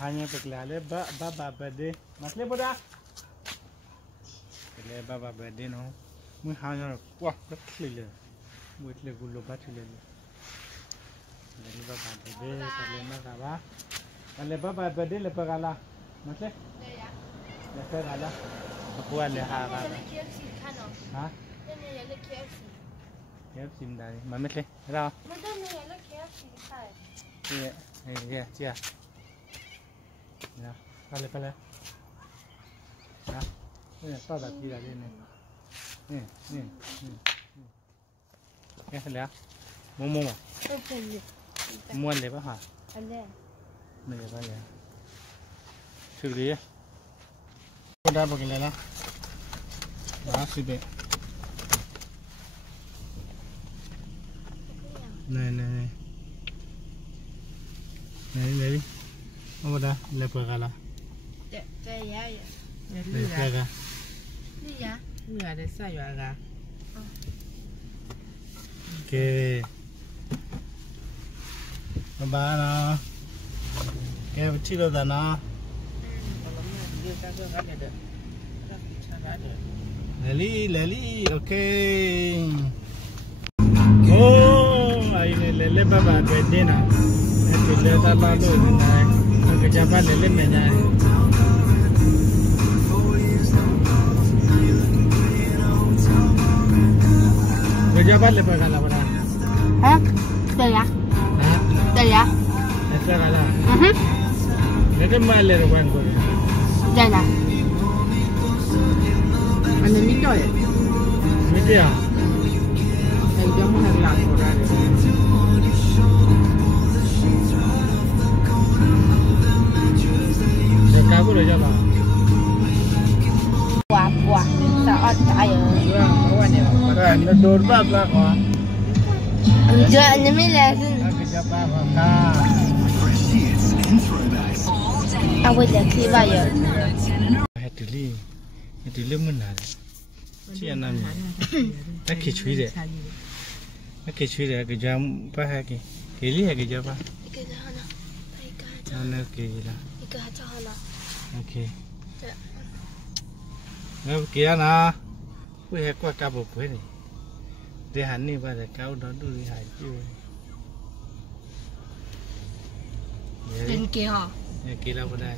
hanya peklale baba birthday masle boda le baba birthday no mu hanya wah betle le gulo batle le baba birthday le magaba le baba birthday le pagala masle le pagala aku le ha ha KFC dari mana le ra iya cia ya pale ya ini pada tidak ini ya le mau mua le apa ha le apa le sudah ya udah bagaimana masih deh Này. Apa dah? Lepas kalah. Saya ya. Lepas kah? Iya. Enggak ada saya agak. Oke. Mana? Kayak kecil dah na. Kalau dia kagak ada. Kagak ada. Lali, oke. Oh, ini lele baba birthday na. Itu lele lalu na. Kerja lele menya. Kerja lele pagala mana? Hah? Saya. Saya. Esa kala. Lele malle ruan ko. Saya. Anda minta ya? Media. Kamu nak laporan. Kamu dah jalan. Wah, saat saya. Kawan ya. Kan, dor baba ko. Enggak, ini lagi. Kerja baba ka. Aku dah kira ya. Itu mana? Siapa namanya? Nak kicui deh. Nak kicui deh. Kerja apa lagi? Keli lagi kerja apa? Kerja hana. Hana kerja. Kerja hana. Okay. Nếu kia na, quý hệ qua cá bột với này, để hắn đi vào để cáo đó đuôi hải chiêu. Bên kia hả? Kia đâu đây?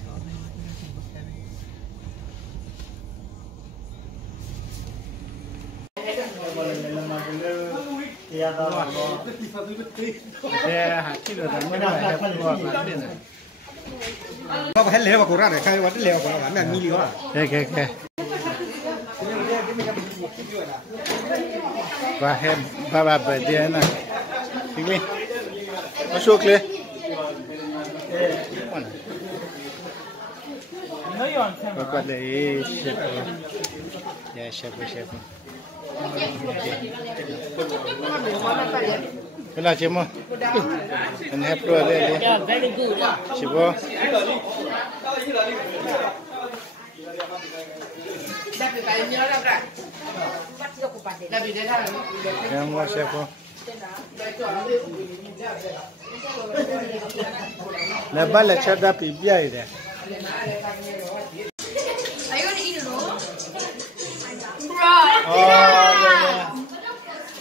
Có phải leo vào cổ ra để khai quán leo vào bản là nghi liễu à? Okay. Và hem baba birthday na. Sige. Masuk le. Bapak dari chef. Ya chef. Kenapa cemo? And have to le. Very good. Cibo. Yang mau siapa? Lepas lecet dah pibiya ini.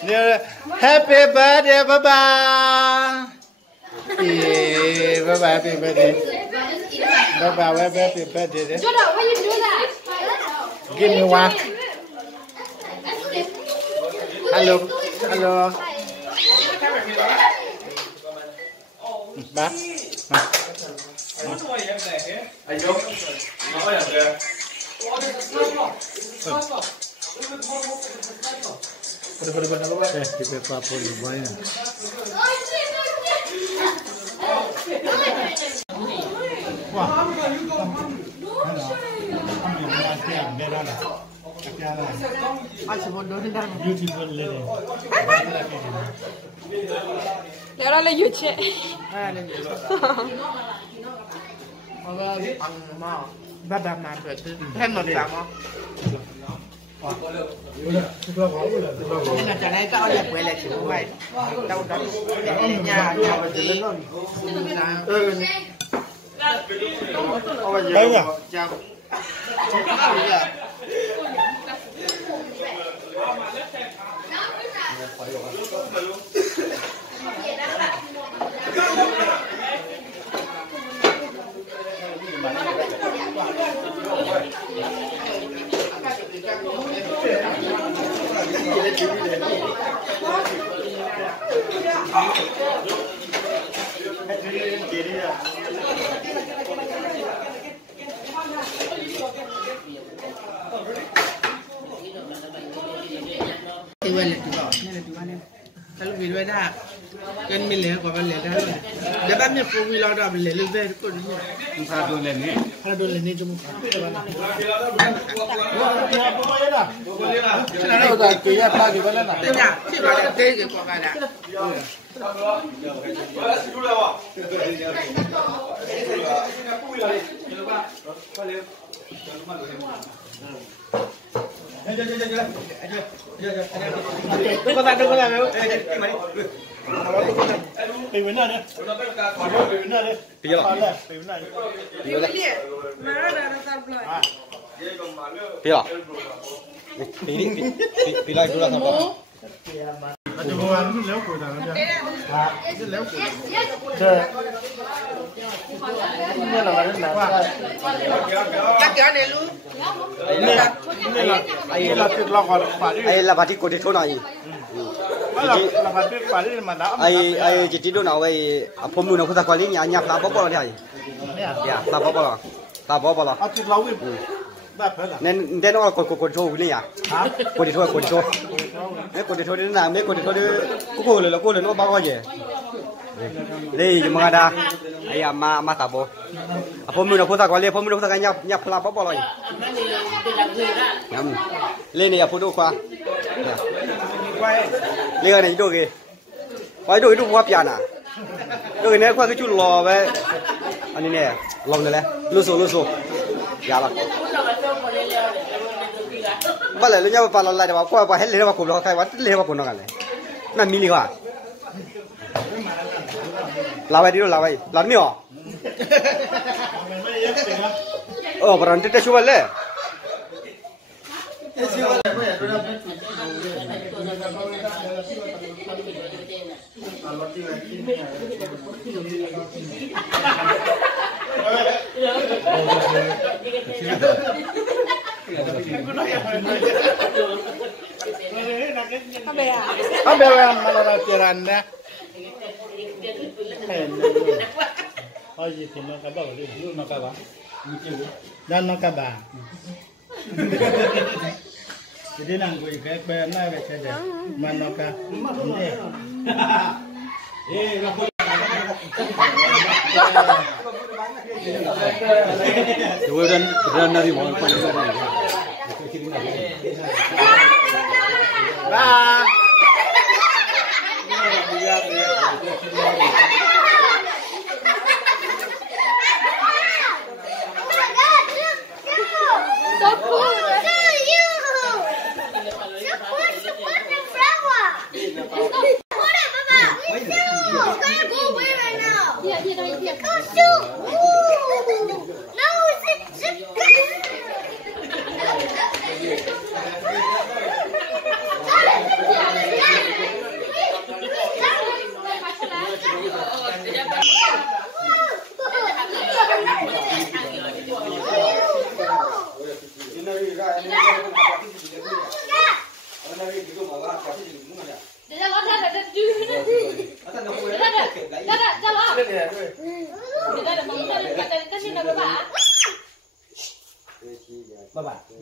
Oh, happy birthday, Baba! Yeah, Baba, happy birthday. Baba, happy birthday. Joda, why you do that? Give me one. Hello. Bác. Kita apa lu banyak. Wah. Beautiful lady. Ahora le yuche. Baba mà được thêm một tặng không? Nên là chẳng này tao là quay lại chỉ có vậy. Tao đó nhà vào chỉ lên luôn. Đâu nhỉ? Chào. Kalau video dah kan milih apa milih dah. Dapat ni four wheeler dah milih lebih kot ni. Para dulu ni cuma. Đâu rồi kì ra ba kì vẫn lên Thế nhá, chị bảo là thế cái quả này. Đừng có làm đâu. Tùy vấn đề nhé. Tùy vấn đề đi. Tùy rồi. Tùy vấn đề. Tùy rồi. Tùy rồi. Tùy lại tùy là sao đó. Aja bawa anu lewat kau dah ada. Ini lewat. Cek. Ini lah mana? Các cái này luôn. Ini lah tiap lawan padi. Ai là bà đi cô đi thôn này. Lah padi padi mana? Ai chỉ đi đâu nào ai phong mưu nào cũng ta quản lý nhà nhà là bóp bóp là gì? Dạ, là bóp bóp là. Là bóp bóp là. Tiap lawan. Nên nó là cột thô cái này à? Cột thô. Mấy cột thô đến là mấy cột thô đấy, cô là nó bao nhiêu? Đây chúng ta đã, ai mà ta bố, phong mưu nó cũng ta quản lý, phong mưu nó cũng ta nhà là bóp bóp là. Lên này phụ đồ qua, lên này đồ gì? Quay đồ qua pian à? Đồ này qua cái chút lò vậy, anh này lòng này lô số, dạ là. Bây giờ lúc nhau bà lại để bảo qua bà hết lấy bà cùng nó khai quán lấy bà cùng nó cái này, nó mini quá, làm vậy đi đâu làm vậy, làm gì hả? Bà nói tiếp chú vậy. Apa yang malah kiran dah? Oh iya, nak kabar tu, nak kabar. Dan nak kabar. Jadi nang gue kayak pernah baca dah. Mana kah? Dua dan dari mana pun. Bah.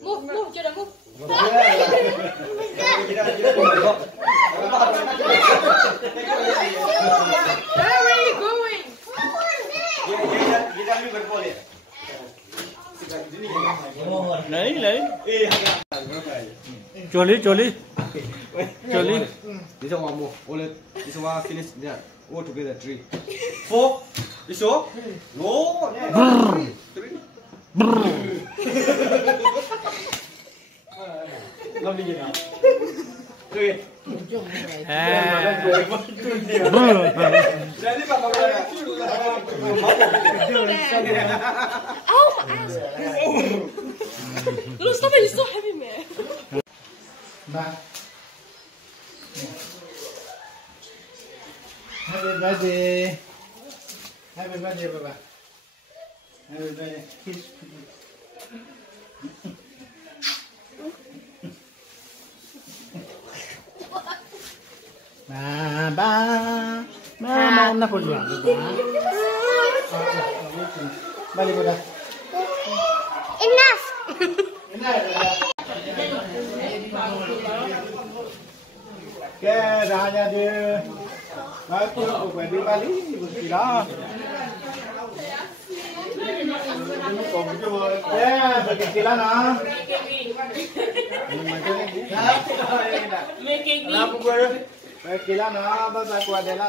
Move, chưa move. Where are you going? Lấy. Choli. This one more. All this one finish. Yeah. All together 3, 4. This one. No. 3. Jadi bapak Oh, my ass. Look, stop it. You're so heavy, man. Bye. Happy birthday. Happy birthday, Baba. Happy birthday. Kiss. Baba. Mama, nak perlu apa? Balik pada. Enough. Ke raja dia. Aku pergi Bali, berkira. Ya, berkira na. Berkira na, bapa kuat dia na.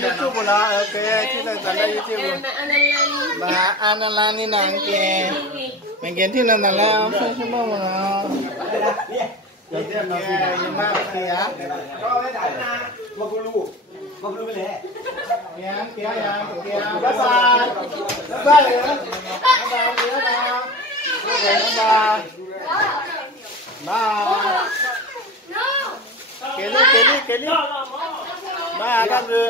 YouTube na, okay, YouTube. Ba, analani nangke. Mungkinที่นั่นแล้วใช่ไหมวะเดี๋ยวยังมากเลยอ่ะก็ไม่ได้นะมากูรู้ไปเลยยังเกียร์บ๊ายบายเลยนะบ๊ายบายเกลี่บ้ากันเลย